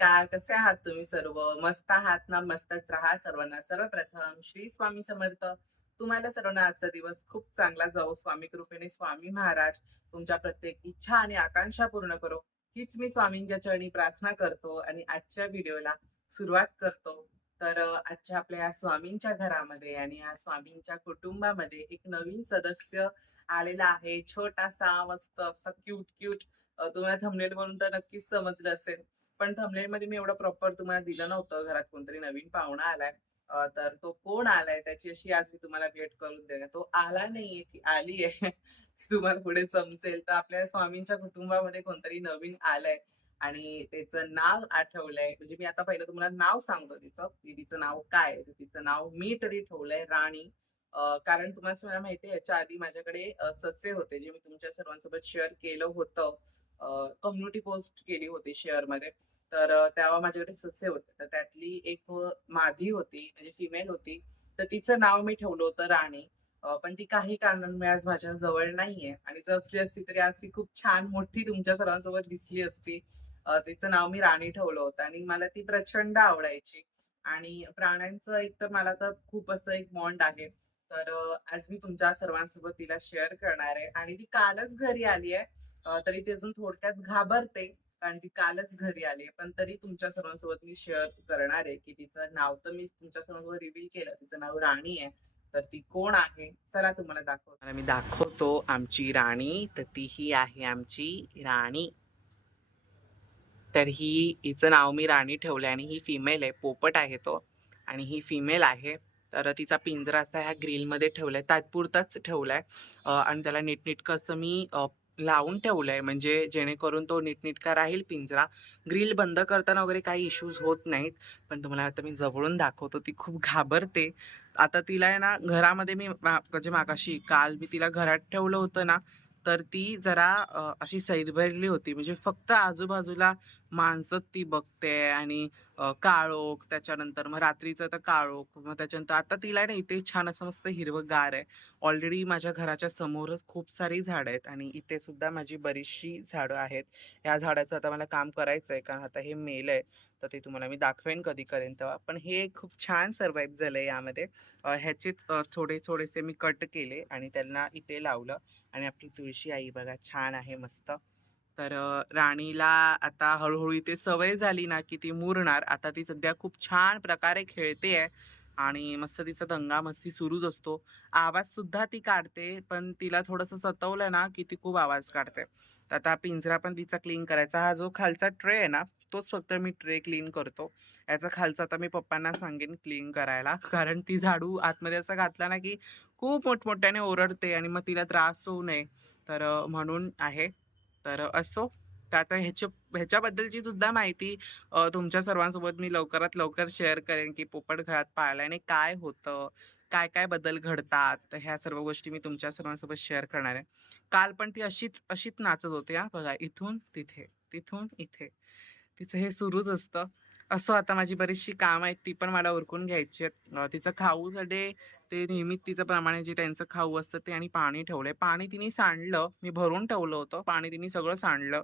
नमस्कार. कसे आहात तुम्ही सर्व? मस्त आहात ना? मस्तच राहा. सर्वांना सर्वप्रथम श्री स्वामी समर्थ. तुम्हाला सर्वांना आजचा दिवस खूप चांगला जाऊ स्वामी कृपेने स्वामी महाराज तुमच्या प्रत्येक इच्छा आणि आकांक्षा पूर्ण करो. हीच मी स्वामींच्या चरणी प्रार्थना करतो आणि आजच्या व्हिडिओला सुरुवात करतो. तर आजच्या आपल्या या स्वामींच्या घरामध्ये आणि या स्वामींच्या कुटुंबामध्ये एक नवीन सदस्य आलेला आहे. छोटासा, मस्त असा क्यूट क्यूट तुम्हाला तुम्हाला म्हणून तर नक्कीच समजलं असेल. पण थंबनेलमध्ये मी एवढं प्रॉपर तुम्हाला दिलं नव्हतं. घरात कोणतरी नवीन पाहुणा आलाय. तर तो कोण आलाय त्याची अशी आज मी तुम्हाला भेट करून देणार. तो आला नाहीये, ती आली आहे. तुम्हाला पुढे समजेल. तर आपल्या स्वामींच्या कुटुंबामध्ये कोणतरी नवीन आलंय आणि त्याचं नाव आठवलंय. म्हणजे मी आता पहिलं तुम्हाला नाव सांगतो तिचं. तिचं नाव काय आहे? तिचं नाव मी तरी ठेवलंय राणी. कारण तुम्हाला माहिती आहे याच्या आधी माझ्याकडे ससे होते जे मी तुमच्या सर्वांसोबत शेअर केलं होतं. कम्युनिटी पोस्ट केली होती शेअरमध्ये. तर तेव्हा माझ्याकडे ससे होते. तर त्यातली एक माधी होती म्हणजे फिमेल होती. तर तिचं नाव मी ठेवलं होतं राणी. पण ती काही कारणांमुळे आज माझ्या जवळ नाहीये आणि जर असली असती तरी आज ती खूप छान मोठी तुमच्या सर्वांसोबत दिसली असती. तिचं नाव मी राणी ठेवलं होतं आणि मला ती प्रचंड आवडायची आणि प्राण्यांचं एक तर मला तर खूप असं एक बॉन्ड आहे. तर आज मी तुमच्या सर्वांसोबत तिला शेअर करणार आहे आणि ती कालच घरी आली आहे. तरी ती अजून थोडक्यात घाबरते कारण ती कालच घरी आली पण तरी तुमच्या सर्वांसोबत मी शेअर करणार आहे, की तिचं नाव तर मी तुमच्या सर्वांसोबत रिव्हील केलं. तिचं नाव राणी आहे. तर ती कोण आहे? चला तुम्हाला दाखव मी दाखवतो आमची राणी. तर ती ही आहे आमची राणी. तर ही हिचं नाव मी राणी ठेवलंय आणि ही फिमेल आहे. पोपट आहे तो आणि ही फिमेल आहे. तर तिचा पिंजरा असा ह्या ग्रिलमध्ये ठेवलाय. तात्पुरताच ठेवला आहे आणि त्याला नीटनीटकं असं मी लावून ठेवलंय म्हणजे जेणेकरून तो नीटनेटका राहील पिंजरा. ग्रिल बंद करताना वगैरे काही इश्यूज होत नाहीत. पण तुम्हाला आता मी जवळून दाखवतो. ती खूप घाबरते. आता तिला आहे ना घरामध्ये मी म्हणजे मागाशी काल मी तिला घरात ठेवलं होतं ना, तर ती जरा अशी सैरभरली होती. म्हणजे फक्त आजूबाजूला माणसं ती बघते आणि अ, काळोख, त्याच्यानंतर मग रात्रीचं तर काळोख, मग त्याच्यानंतर आता तिला आहे ना इथे छान असं मस्त हिरवंगार आहे. ऑलरेडी माझ्या घराच्या समोरच खूप सारी झाडं आहेत आणि इथे सुद्धा माझी बरीचशी झाडं आहेत. या झाडाचं आता मला काम करायचं आहे कारण आता हे मेलंय. तर ते तुम्हाला मी दाखवेन कधी करेन तेव्हा. पण हे खूप छान सर्वाईव झालं आहे यामध्ये. अ, ह्याचेच अ, थोडे-थोडेसे मी कट केले आणि त्यांना इथे लावलं आणि आपली तुळशी आई बघा छान आहे मस्त. तर राणीला आता हळूहळू इथे सवय झाली ना, की ती मुरणार. आता ती सध्या खूप छान प्रकारे खेळते आहे आणि मस्त तिचा दंगा मस्ती सुरूच असतो. आवाज सुद्धा ती काढते, पण तिला थोडंसं सतवलं ना, की ती खूप आवाज काढते. तर आता पिंजरा पण तिचा क्लीन करायचा. हा जो खालचा ट्रे आहे ना, तोच फक्त मी ट्रे क्लीन करतो. याचा खालचा आता मी पप्पांना सांगेन क्लीन करायला. कारण ती झाडू आतमध्ये असा घातला ना, की खूप मोठमोठ्याने ओरडते आणि मग तिला त्रास होऊ नये. तर म्हणून आहे. तर असो. तर आता ह्याच्या ह्याच्याबद्दलची सुद्धा माहिती तुमच्या सर्वांसोबत मी लवकरात लवकर शेअर करेन, की पोपट घरात पाळल्याने काय होतं? काय-काय बदल घडतात? तर ह्या सर्व गोष्टी मी तुमच्या सर्वांसोबत शेअर करणार आहे. काल पण ती अशीच अशीच नाचत होती हां, बघा इथून तिथे, तिथून इथे. तिचं हे सुरूच असतं. असो आता माझी बरीचशी कामं आहेत, ती पण मला उरकून घ्यायची आहेत. तिचं तिचं खाऊसाठी ते नेहमी तिचं प्रमाणे जे त्यांचं खाऊ असतं ते आणि पाणी ठेवलंय. पाणी तिने सांडलं. मी भरून ठेवलं होतं. पाणी तिने सगळं सांडलं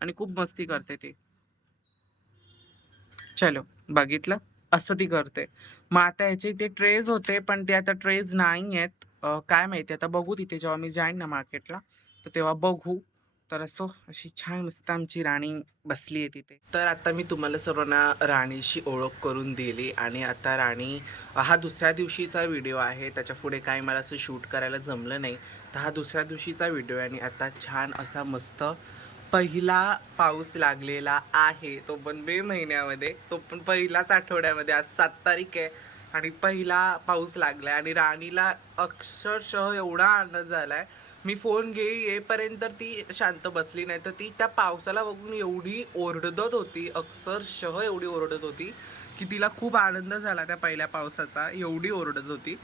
आणि खूप मस्ती करते ती. चलो, बघितलं? असं ती करते. मग आता ह्याचे इथे ट्रेज होते, पण ते आता ट्रेज नाही आहेत काय माहिती आता बघू तिथे जेव्हा मी जाईन ना मार्केटला, तर तेव्हा बघू. तर असो, अशी छान मस्त आमची राणी बसली आहे तिथे. तर आता मी तुम्हाला सर्वांना राणीशी ओळख करून दिली आणि आता राणी हा दुसऱ्या दिवशीचा व्हिडिओ आहे. त्याच्यापुढे काही मला असं शूट करायला जमलं नाही. तर हा दुसऱ्या दिवशीचा व्हिडिओ आहे आणि आता छान असा मस्त पहिला पाऊस लागलेला आहे. तो पण मे महिन्यामध्ये. तो पण पहिल्याच आठवड्यामध्ये. आज सात तारीख आहे आणि पहिला पाऊस लागलाय आणि राणीला अक्षरशः एवढा आनंद झालाय. मी फोन घेई येईपर्यंत ती शांत बसली नाही. तर ती त्या पावसाला बघून एवढी ओरडत होती, अक्षरशः एवढी ओरडत होती, की तिला खूप आनंद झाला त्या पहिल्या पावसाचा. एवढी ओरडत होती.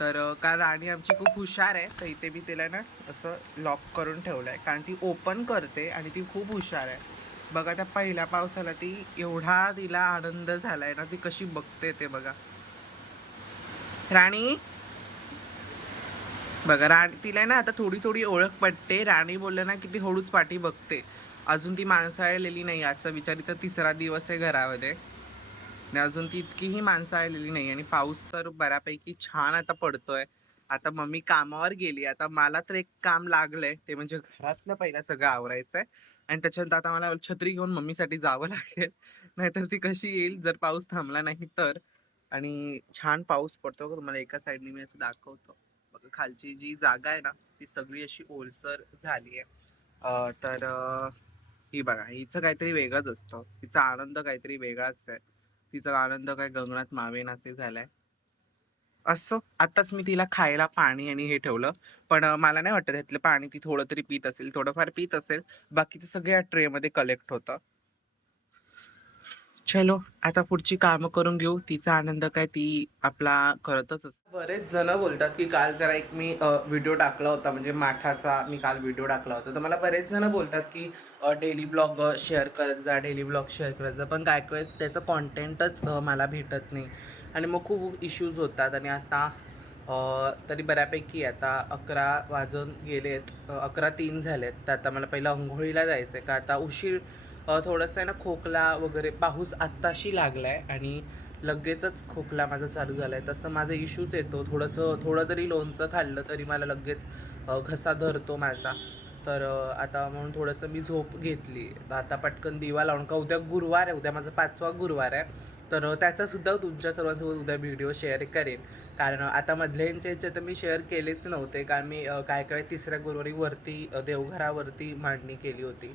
तर का राणी आमची खूप हुशार आहे. तर इथे मी तिला ना असं लॉक करून ठेवलं आहे कारण ती ओपन करते आणि ती खूप हुशार आहे. बघा त्या पहिल्या पावसाला ती एवढा तिला आनंद झाला आहे ना, ती कशी बघते ते बघा. राणी बघा राणी तिला ना आता थोडी-थोडी ओळख पडते राणी बोललं ना, की ती हळूच पाठी बघते. अजून ती माणसाळलेली नाही. आजचा विचारीचा तिसरा दिवस आहे घरामध्ये. आणि अजून ती इतकीही माणसाळलेली नाही. आणि पाऊस तर बऱ्यापैकी छान आता पडतोय. आता मम्मी कामावर गेली. आता मला तर एक काम लागलंय. ते म्हणजे घरातलं पहिलं सगळं आवरायचंय. आणि त्याच्यानंतर आता मला छत्री घेऊन मम्मीसाठी जावं लागेल. नाहीतर ती कशी येईल? जर पाऊस थांबला नाही तर. आणि छान पाऊस पडतो. तुम्हाला एका साईडने मी असं दाखवतो. खालची जी जागा आहे ना ती सगळी अशी ओलसर झाली आहे तर ही बघा हिचं काहीतरी वेगळंच असतं. तिचा आनंद काहीतरी वेगळाच आहे. तिचा आनंद काय गगनात मावेनाचे झालाय. असं आताच मी तिला खायला पाणी आणि हे ठेवलं. पण मला नाही वाटत त्यातलं पाणी ती थोडं तरी पित असेल थोडंफार पित असेल. बाकीचं सगळ्या ट्रे मध्ये कलेक्ट होतं. चलो आता पुढची कामं करून घेऊ. तिचा आनंद काय ती आपला करतच असते बरेच जण बोलतात की काल जरा एक मी व्हिडिओ टाकला होता. म्हणजे माठाचा मी काल व्हिडिओ टाकला होता. तर मला बरेच जण बोलतात की डेली ब्लॉग शेअर करत जा डेली ब्लॉग शेअर करत जा. पण काय वेळेस त्याचं कॉन्टेंटच मला भेटत नाही. आणि मग खूप इश्यूज होतात. आणि आता तरी बऱ्यापैकी आता अकरा वाजून गेलेत अकरा तीन झालेत. तर आता मला पहिलं अंघोळीला जायचं आहे का आता उशीर थोडंसं आहे ना खोकला वगैरे पाऊस आत्ताशी लागलाय आणि लगेचच खोकला माझा चालू झाला आहे तसं माझा इश्यूच येतो. थोडंसं थोडं तरी लोणचं खाल्लं तरी मला लगेच घसा धरतो माझा. तर आता म्हणून थोडंसं मी झोप घेतली. तर आता पटकन दिवा लावून का उद्या गुरुवार आहे उद्या माझा पाचवा गुरुवार आहे. तर त्याचासुद्धा तुमच्या सर्वांसोबत उद्या व्हिडिओ शेअर करेन. कारण आता आता मधल्यांच्या ह्याचे तर मी शेअर केलेच नव्हते. कारण मी काय काय तिसऱ्या गुरुवारी वरती देवघरावरती मांडणी केली होती.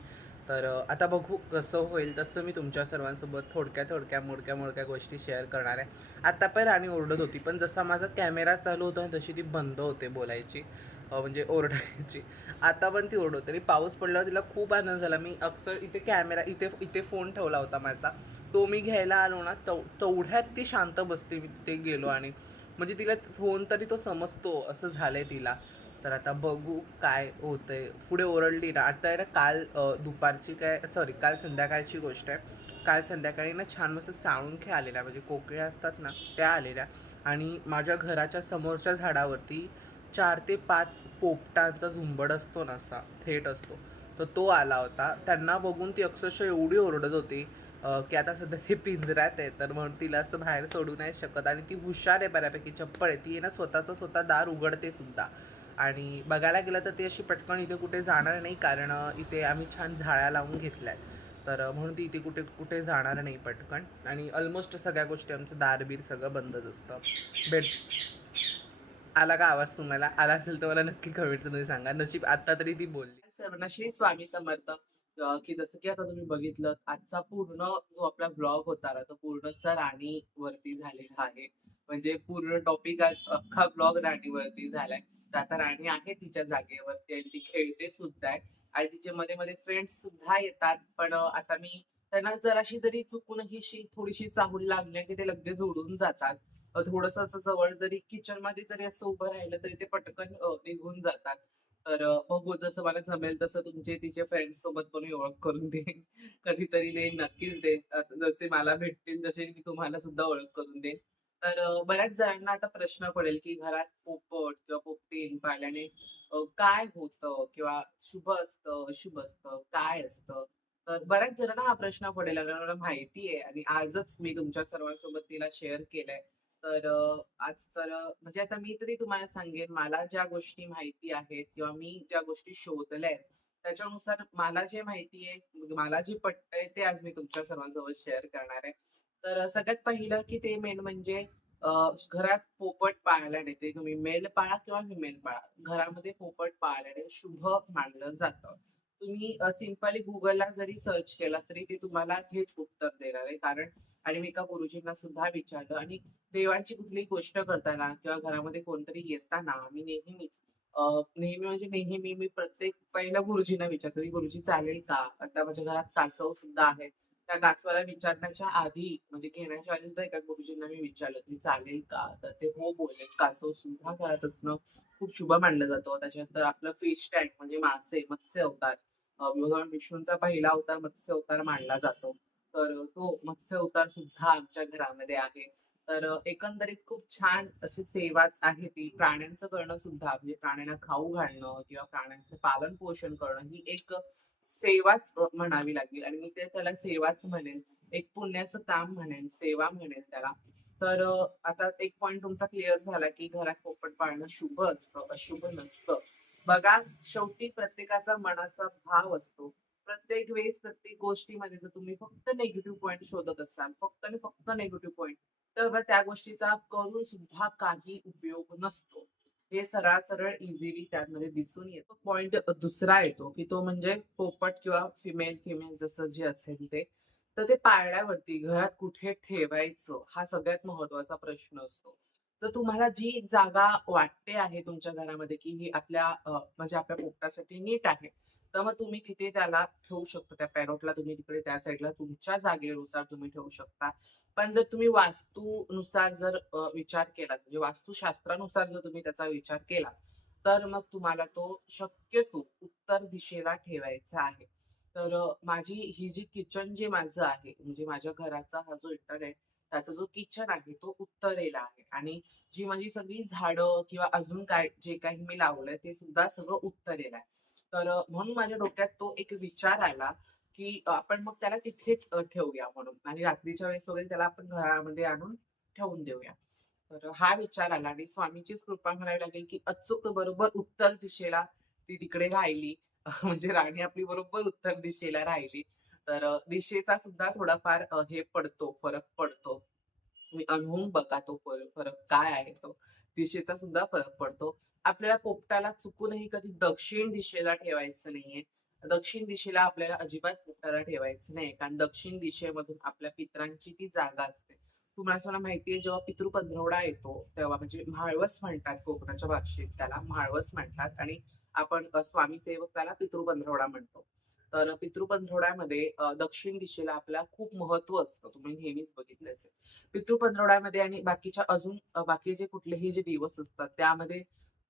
तर आता बघू कसं होईल. तसं मी तुमच्या सर्वांसोबत थोडक्या थोडक्या मोडक्या मोडक्या गोष्टी शेअर करणार आहे. आता पण राणी ओरडत होती. पण जसा माझा कॅमेरा चालू होता तशी ती बंद होते बोलायची. म्हणजे ओरडायची. आता पण ती ओरडत आणि पाऊस पडल्यावर तिला खूप आनंद झाला. मी अक्षर इथे कॅमेरा इथे इथे फोन ठेवला होता माझा. तो मी घ्यायला आलो ना तव तेवढ्यात ती शांत बसते. मी तिथे गेलो आणि म्हणजे तिला फोन तरी तो समजतो असं झालंय तिला. तर आता बघू काय होतंय. पुढे ओरडली ना. आता आहे ना काल दुपारची काय सॉरी काल संध्याकाळची गोष्ट आहे. काल संध्याकाळी ना छान मस्त साळुंखे आलेल्या. म्हणजे कोकळ्या असतात ना त्या आलेल्या. आणि माझ्या घराच्या समोरच्या झाडावरती चार ते पाच पोपटांचा झुंबड असतो ना असा थेट असतो. तर तो आला होता. त्यांना बघून ती अक्षरशः एवढी ओरडत होती की आता सध्या ती पिंजऱ्यात आहे. तर म्हणून तिला असं बाहेर सोडू नाही शकत. आणि ती हुशार आहे बऱ्यापैकी. चप्पळ आहे. ती आहे ना स्वतःचं स्वतः दार उघडते सुद्धा. आणि बघायला गेलं तर ती अशी पटकन इथे कुठे जाणार नाही कारण इथे आम्ही छान झाळ्या लावून घेतल्या आहेत तर म्हणून ती इथे कुठे कुठे जाणार नाही पटकन. आणि ऑलमोस्ट सगळ्या गोष्टी आमचं दारबीर सगळं बंदच असतं. बेट आला का आवाज तुम्हाला? आला असेल तर मला नक्की कमेंट्समध्ये सांगा. नशीब आता तरी ती बोलली. सर्वांना श्री स्वामी समर्थ. की जसं की आता तुम्ही बघितलं आजचा पूर्ण जो आपला ब्लॉग होता ना तो सर राणी वरती झालेला आहे. म्हणजे पूर्ण टॉपिक आज अख्खा ब्लॉग राणीवरती झालाय. तर आता राणी आहे तिच्या जागेवरती आणि ती खेळते सुद्धा आहे. आणि तिच्या मध्ये मध्ये फ्रेंड्स सुद्धा येतात. पण आता मी त्यांना जराशी तरी चुकून ही थोडीशी चाहूल लागली की ते लगेच उडून जातात. थोडस असं जवळ जरी किचनमध्ये जरी असं उभं राहिलं तरी ते पटकन निघून जातात. तर बघू जसं मला जमेल तसं तुमचे तिचे फ्रेंड्स सोबत पण ओळख करून देईन. कधीतरी देईन नक्कीच देईन. जसे मला भेटतील तसे मी तुम्हाला सुद्धा ओळख करून देईन. तर बऱ्याच जणांना आता प्रश्न पडेल की घरात पोपट किंवा पोपटीन पाळल्याने काय होतं किंवा शुभ असतं अशुभ असतं काय असतं? तर बऱ्याच जणांना हा प्रश्न पडेल मला माहिती आहे आणि आजच मी तुमच्या सर्वांसोबत तिला शेअर केलंय. तर आज तर म्हणजे आता मी तरी तुम्हाला सांगेन मला ज्या गोष्टी माहिती आहेत किंवा मी ज्या गोष्टी शोधल्या आहेत त्याच्यानुसार मला जे माहिती आहे मला जे पटतंय ते आज मी तुमच्या सर्वांसोबत शेअर करणार आहे. तर सगळ्यात पहिलं की ते मेन म्हणजे घरात पोपट पाळल्याने ते तुम्ही मेल पाळा किंवा फिमेल पाळा. घरामध्ये पोपट पाळल्याने शुभ मानलं जातं. तुम्ही सिंपली गुगलला जरी सर्च केला तरी ते तुम्हाला हेच उत्तर देणार आहे. कारण आणि मी एका गुरुजींना सुद्धा विचारलं आणि देवांची कुठलीही गोष्ट करताना किंवा घरामध्ये कोणतरी येताना मी नेहमीच नेहमी म्हणजे नेहमी मी प्रत्येक पहिल्या गुरुजींना विचारतो की गुरुजी चालेल का? आता माझ्या घरात कासव सुद्धा आहे त्या कासवाला विचारण्याच्या आधी म्हणजे घेण्याच्या आधी तर एका गुरुजींना मी विचारलं की चालेल का? तर ते हो बोलले कासव सुद्धा घरात असणं खूप शुभ मानलं जातं. त्याच्यानंतर आपलं फिश टँक म्हणजे मासे मत्स्य अवतार भगवान विष्णूंचा पहिला अवतार मत्स्य अवतार मानला जातो. तर तो मत्स्य अवतार सुद्धा आमच्या घरामध्ये आहे. तर एकंदरीत खूप छान अशी सेवाच आहे ती. प्राण्यांचं करणं सुद्धा म्हणजे प्राण्यांना खाऊ घालणं किंवा प्राण्यांचं पालन-पोषण करणं ही एक सेवाच म्हणावी लागेल आणि मी ते त्याला सेवाच म्हणेन. एक पुण्याचं काम म्हणेन, सेवा म्हणेन त्याला. तर आता एक पॉइंट तुमचा क्लिअर झाला, की घरात पोपट पाळणं शुभ असतं, अशुभ नसतं. बघा, शेवटी प्रत्येकाचा मनाचा भाव असतो. प्रत्येक वेळेस प्रत्येक गोष्टीमध्ये जर तुम्ही फक्त निगेटिव्ह पॉईंट शोधत असाल, फक्त आणि फक्त निगेटिव्ह पॉईंट तर त्या गोष्टीचा करून सुद्धा काही उपयोग नसतो. हे सरळ-सरळ इझिली त्यामध्ये दिसून येतो. पॉइंट दुसरा येतो, की तो म्हणजे पोपट किंवा फिमेल, फिमेल जसं जे असेल ते. तर ते पाळल्यावरती घरात कुठे ठेवायचं हा सगळ्यात महत्त्वाचा प्रश्न असतो. तर तुम्हाला जी जागा वाटते आहे तुमच्या घरामध्ये, की ही आपल्या म्हणजे आपल्या पोपटासाठी नीट आहे. तर मग तुम्ही तिथे त्याला ठेवू शकता. त्या पॅरोटला तुम्ही तिकडे त्या साईडला तुमच्या जागेनुसार तुम्ही ठेवू शकता. पण जर तुम्ही वास्तूनुसार जर विचार केला म्हणजे वास्तुशास्त्रानुसार जर तुम्ही त्याचा विचार केला, तर मग तुम्हाला तो शक्यतो उत्तर दिशेला ठेवायचा आहे. तर माझी ही जी किचन जे माझं आहे, म्हणजे माझ्या घराचा हा जो इंटरनेट त्याचा जो किचन आहे तो उत्तरेला आहे आणि जी माझी सगळी झाडं किंवा अजून काय जे काही मी लावलंय ते सुद्धा सगळं उत्तरेला आहे. तर म्हणून माझ्या डोक्यात तो एक विचार आला, की आपण मग त्याला तिथेच ठेवूया म्हणून आणि रात्रीच्या वेळेस वगैरे त्याला आपण घरामध्ये आणून ठेवून देऊया. तर हा विचार आला आणि स्वामीचीच कृपा म्हणावी लागेल, की अचूक बरोबर उत्तर दिशेला ती तिकडे राहिली. म्हणजे राणी आपली बरोबर उत्तर दिशेला राहिली. तर दिशेचा सुद्धा थोडाफार हे पडतो, फरक पडतो. मी अनुभवून बघा तो फरक काय आहे तो. दिशेचा सुद्धा फरक पडतो. आपल्याला पोपटाला चुकूनही कधी दक्षिण दिशेला ठेवायचं नाहीये. दक्षिण दिशेला आपल्याला अजिबात उतारा ठेवायचं नाही. कारण दक्षिण दिशेमधून आपल्या पितरांची ती जागा असते. तुम्हाला सगळ्यांना जेव्हा पितृ पंधरवडा येतो, तेव्हा म्हणजे म्हाळवस म्हणतात कोकणाच्या भाषेत त्याला म्हाळवस म्हणतात आणि आपण स्वामी सेवक त्याला पितृ पंधरवडा म्हणतो. तर पितृ पंधरवड्यामध्ये दक्षिण दिशेला आपल्याला खूप महत्त्व असतं. तुम्ही नेहमीच बघितलं असेल. पितृ पंधरवड्यामध्ये आणि बाकीच्या अजून बाकीचे कुठलेही जे दिवस असतात त्यामध्ये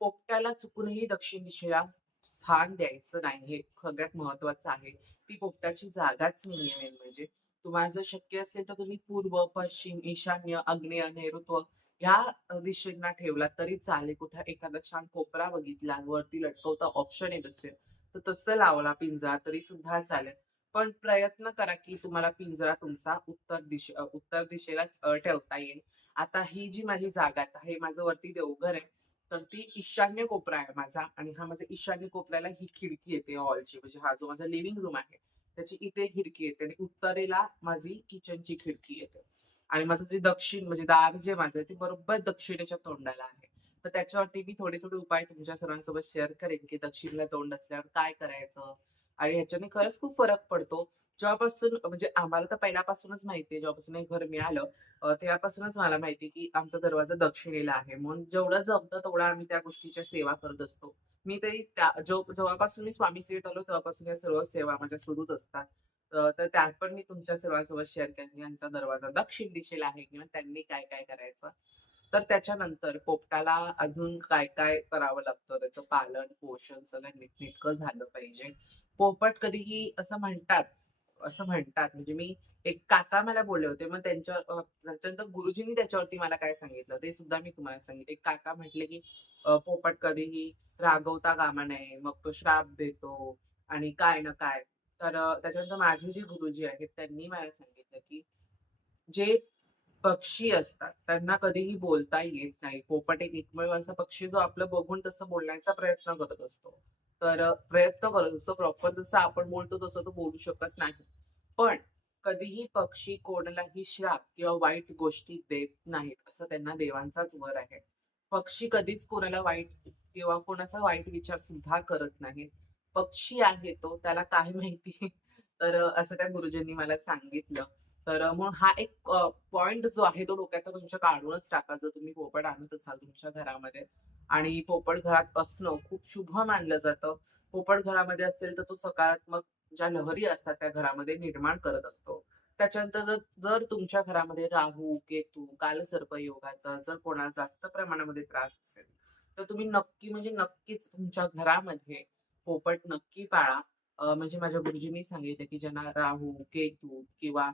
पोपट्याला चुकूनही दक्षिण दिशेला स्थान द्यायचं नाही. हे सगळ्यात महत्वाचं आहे. ती पोपटाची जागाच नाहीये मेन म्हणजे. तुम्हाला जर शक्य असेल तर तुम्ही पूर्व, पश्चिम, ईशान्य, आग्नेय, नैऋत्व या दिशेंना ठेवला तरी चालेल. कुठे एखादा छान कोपरा बघितला, वरती लटकवता ऑप्शन येत असेल, तर तसं लावला पिंजरा तरी सुद्धा चालेल. पण प्रयत्न करा, की तुम्हाला पिंजरा तुमचा उत्तर दिशे उत्तर दिशेलाच ठेवता येईल. आता ही जी माझी जागा आहे, माझं वरती देवघर आहे. तर ती ईशान्य कोपरा आहे माझा आणि हा माझा ईशान्य कोपऱ्याला ही खिडकी येते हॉलची. म्हणजे हा जो माझा लिव्हिंग रूम आहे, त्याची इथे खिडकी येते आणि उत्तरेला माझी किचनची खिडकी येते. आणि माझं जे दक्षिण म्हणजे दार जे माझं ते बरोबर दक्षिणेच्या तोंडाला आहे. तर त्याच्यावरती मी थोडे-थोडे उपाय तुमच्या सर्वांसोबत शेअर करेन, की दक्षिणेला तोंड असल्यावर काय करायचं आणि ह्याच्याने खरंच खूप फरक पडतो. जेव्हापासून म्हणजे आम्हाला तर पहिल्यापासूनच माहिती आहे, जेव्हापासून हे घर मिळालं तेव्हापासूनच मला माहिती की आमचा दरवाजा दक्षिणेला आहे. म्हणून जेवढं जमतं तेवढं आम्ही त्या गोष्टीच्या सेवा करत असतो. मी तरी त्या जेव्हापासून मी स्वामी सेवेत आलो तेव्हापासून या सर्व सेवा माझ्या सुरूच असतात. तर त्यात पण मी तुमच्या सर्वांसोबत शेअर करेन, यांचा दरवाजा दक्षिण दिशेला आहे किंवा त्यांनी काय-काय करायचं. तर त्याच्यानंतर पोपटाला अजून काय-काय करावं लागतं, त्याचं पालन, पोषण सगळं नीटनेटकं झालं पाहिजे. पोपट कधीही असं म्हणतात असं म्हणतात म्हणजे मी एक काका मला बोलले होते. मग त्यांच्या त्याच्यानंतर गुरुजींनी त्याच्यावरती मला काय सांगितलं ते सुद्धा मी तुम्हाला सांगितलं. एक काका म्हटले, की पोपट कधीही रागवता कामा नये. मग तो श्राप देतो आणि काय ना काय. तर त्याच्यानंतर माझे जे गुरुजी आहेत त्यांनी मला सांगितलं, की जे पक्षी असतात त्यांना कधीही बोलता येत नाही. पोपट एक एकमेव असा पक्षी जो आपलं बघून तसं बोलण्याचा प्रयत्न करत असतो. तर प्रयत्न करत जसं प्रॉपर जसं आपण बोलतो तसं तो बोलू शकत नाही. पण कधीही पक्षी कोणालाही श्राप किंवा वाईट गोष्टी देत नाहीत, असं त्यांना देवांचाच वर आहे. पक्षी कधीच कोणाला वाईट किंवा कोणाचा वाईट विचार सुद्धा करत नाहीत. पक्षी आहे तो, त्याला काय माहिती? तर असं त्या गुरुजींनी मला सांगितलं. तर म्हणून मग हा एक पॉइंट जो आहे तो डोक्यात तुमच्या काढूनच टाका, जर तुम्ही पोपट आणत असाल तुमच्या घरामध्ये. आणि पोपट घरात असणं खूप शुभ मानलं जातं. पोपट घरामध्ये असेल तर तो सकारात्मक ज्या लहरी असतात त्या घरामध्ये निर्माण करत असतो. त्याच्यानंतर जर जर तुमच्या घरामध्ये राहू, केतू, कालसर्प योगाचा जर कोणाला जास्त प्रमाणामध्ये त्रास असेल, तर तुम्ही नक्की म्हणजे नक्कीच तुमच्या घरामध्ये पोपट नक्की पाळा. म्हणजे माझ्या गुरुजींनी सांगितलं, की ज्यांना राहू, केतू किंवा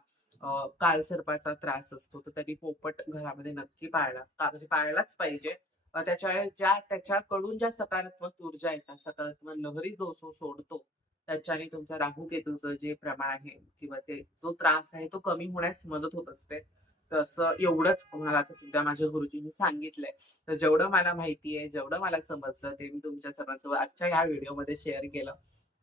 काळसर्पाचा त्रास असतो, तर त्यांनी पोपट घरामध्ये नक्की पाळला का म्हणजे पाळलाच पाहिजे. त्याच्यामुळे त्याच्या ज्या त्याच्याकडून ज्या सकारात्मक ऊर्जा येतात, सकारात्मक लहरी जो सो सोडतो, त्याच्याने तुमचा राहू-केतूचं जे प्रमाण आहे किंवा ते जो त्रास आहे, तो कमी होण्यास मदत होत असते. तसं एवढंच मला आता सध्या माझ्या गुरुजींनी सांगितलंय. तर जेवढं मला माहिती आहे, जेवढं मला समजलं, ते मी तुमच्या सर्वांसोबत आजच्या या व्हिडिओमध्ये शेअर केलं.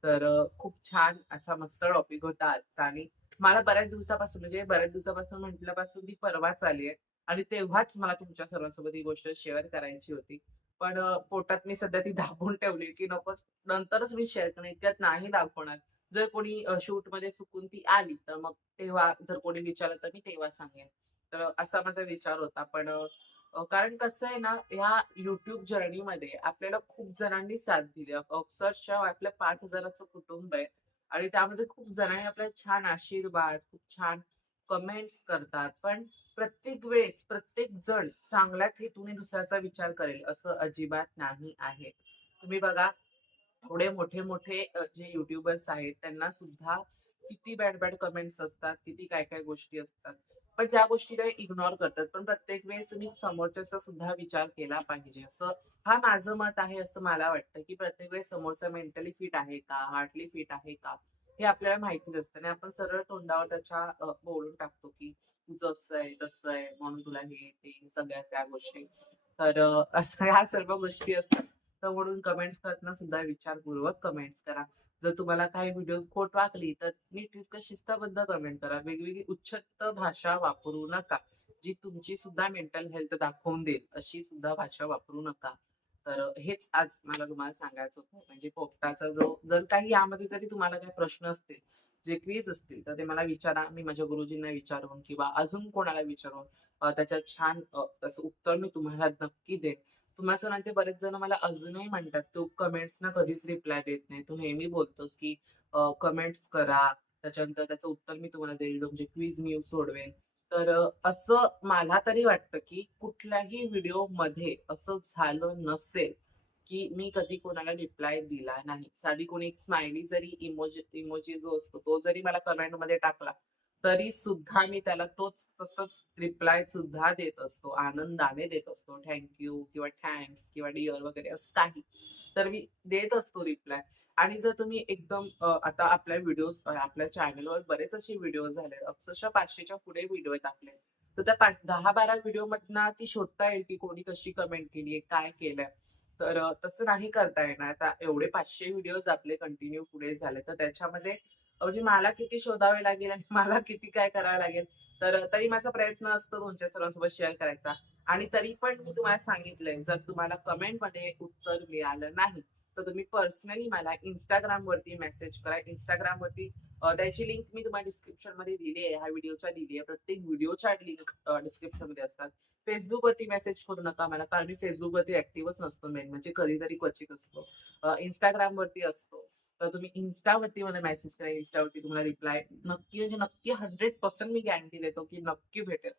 तर खूप छान असा मस्त टॉपिक होता आजचा आणि मला बऱ्याच दिवसापासून म्हणजे बऱ्याच दिवसापासून म्हटल्यापासून ती परवाच आली आहे आणि तेव्हाच मला तुमच्या सर्वांसोबत ही गोष्ट शेअर करायची होती. पण पोटात मी सध्या ती दाबून ठेवली, की नकोच नंतरच मी शेअर करेन, इतक्यात नाही दाखवणार. जर कोणी शूटमध्ये चुकून ती आली, तर मग तेव्हा जर कोणी विचारलं, तर मी तेव्हा सांगेन. तर असा माझा विचार होता. पण कारण कसं आहे ना, ह्या युट्यूब जर्नीमध्ये आपल्याला खूप जणांनी साथ दिली. अ- अक्षरशः आपलं 5,000चं कुटुंब आहे आणि त्यामध्ये खूप जणांनी आपला छान आशीर्वाद, खूप छान कमेंट्स करतात. पण प्रत्येक वेळेस प्रत्येक जण चांगल्याच हेतूने दुसऱ्याचा विचार करेल असं अजिबात नाही आहे. तुम्ही बघा एवढे मोठे-मोठे जे युट्युबर्स आहेत त्यांना सुद्धा किती बॅड-बॅड कमेंट्स असतात, किती काय-काय गोष्टी असतात. पण ज्या गोष्टी ते इग्नोर करतात. पण प्रत्येक वेळेस तुम्ही समोरच्याचा सुद्धा विचार केला पाहिजे. असं हा माझं मत आहे असं मला वाटतं, की प्रत्येक वेळेस समोरचा मेंटली फिट आहे का? हार्टली फिट आहे का? हे आपल्याला माहितीच असतं आणि आपण सरळ तोंडावर त्याच्या बोलून टाकतो, की तुझं असं आहे, तसं आहे, म्हणून तुला हे, ते सगळ्या त्या गोष्टी. तर ह्या सर्व गोष्टी असतात. तर म्हणून कमेंट्स करताना सुद्धा विचारपूर्वक कमेंट्स करा. जर तुम्हाला काही व्हिडिओ खोट वाटली, तर नीटनेटकं शिस्तबद्ध कमेंट करा. वेगवेगळी उच्छत्त भाषा वापरू नका. जी तुमची सुद्धा मेंटल हेल्थ दाखवून देईल, अशी सुद्धा भाषा वापरू नका. तर हेच आज मला तुम्हाला सांगायचं होतं. म्हणजे पोपटाचा जो जर काही यामध्ये जरी तुम्हाला काही प्रश्न असतील, जे क्वीज असतील, तर ते मला विचारा. मी माझ्या गुरुजींना विचारून किंवा अजून कोणाला विचारून त्याच्यात छान त्याचं उत्तर मी तुम्हाला नक्की देईन. तुम्हाला माहिती बरेच जण मला अजूनही म्हणतात, "तू कमेंट्सना कधीच रिप्लाय देत नाही. तू नेहमी बोलतोस, की कमेंट्स करा. त्याच्यानंतर त्याचं उत्तर मी तुम्हाला देईल. तुमचे म्हणजे क्वीज मी सोडवेन." तर असं मला तरी वाटतं, की कुठल्याही व्हिडिओमध्ये असं झालं नसेल, की मी कधी कोणाला रिप्लाय दिला नाही. साधी कोणी एक स्माइली जरी इमोजी इमोजी जो असतो, तो जरी मला कमेंटमध्ये टाकला, तरी सुद्धा मी त्याला तोच तसंच रिप्लाय सुद्धा देत असतो. आनंदाने देत असतो. थँक किंवा थँक्स किंवा डिअर वगैरे असं काही. तर मी देत असतो रिप्लाय. आणि जर तुम्ही एकदम आता आपल्या व्हिडिओ आपल्या चॅनलवर बरेच असे व्हिडिओ झाले. अक्षरशः 500च्या पुढे व्हिडिओ आहेत आपले. तर त्या दहा बारा व्हिडिओ मधन ती शोधता येईल, की कोणी कशी कमेंट केली काय केलंय. तर तसं नाही करता येणार. आता एवढे पाचशे व्हिडिओज आपले कंटिन्यू पुढे झाले, तर त्याच्यामध्ये म्हणजे मला किती शोधावे लागेल आणि मला किती काय करावं लागेल. तर तरी माझा प्रयत्न असतो तुमच्या सर्वांसोबत शेअर करायचा. आणि तरी पण मी तुम्हाला सांगितलंय, जर तुम्हाला कमेंटमध्ये उत्तर मिळालं नाही, तर तुम्ही पर्सनली मला इंस्टाग्राम वरती मेसेज करा. इंस्टाग्राम वरती त्याची लिंक मी तुम्हाला डिस्क्रिप्शनमध्ये दिली आहे. ह्या व्हिडिओच्या दिली आहे. प्रत्येक व्हिडिओच्या लिंक डिस्क्रिप्शनमध्ये असतात. फेसबुक वरती मेसेज करू नका मला, कारण मी फेसबुक वरती ऍक्टिव्हच नसतो मेन म्हणजे कधीतरी क्वचित असतो. इंस्टाग्राम वरती असतो. तर तुम्ही इन्स्टावरती मला मेसेज करा. इन्स्टावरती तुम्हाला रिप्लाय नक्की म्हणजे नक्की 100% मी गॅरंटी देतो, की नक्की भेटेल.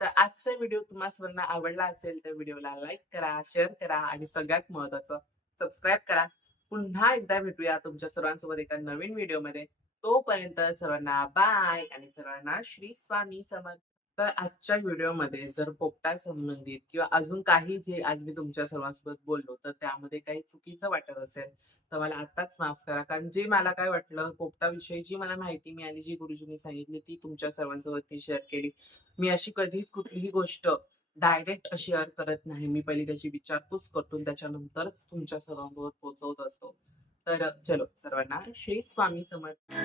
तर आजचा व्हिडिओ तुम्हाला सर्वांना आवडला असेल, तर व्हिडिओला लाईक करा, शेअर करा आणि सगळ्यात महत्वाचं सबस्क्राईब करा. पुन्हा एकदा भेटूया तुमच्या सर्वांसोबत एका नवीन व्हिडिओमध्ये. तोपर्यंत सर्वांना बाय आणि सर्वांना श्री स्वामी समर्थ. तर आजच्या व्हिडिओमध्ये जर पोपटा संबंधित किंवा अजून काही जे आज मी तुमच्या सर्वांसोबत बोललो, तर त्यामध्ये काही चुकीचं वाटत असेल, तर मला आत्ताच माफ करा. कारण जे मला काय वाटलं पोपटाविषयी जी मला माहिती मिळाली, जी गुरुजींनी सांगितली, ती तुमच्या सर्वांसोबत मी शेअर केली. मी अशी कधीच कुठलीही गोष्ट डायरेक्ट शेअर करत नाही. मी पहिली त्याची विचारपूस करतो त्याच्यानंतरच तुमच्या सर्वांसोबत पोहोचवत असतो. तर चलो सर्वांना श्री स्वामी समर्थ.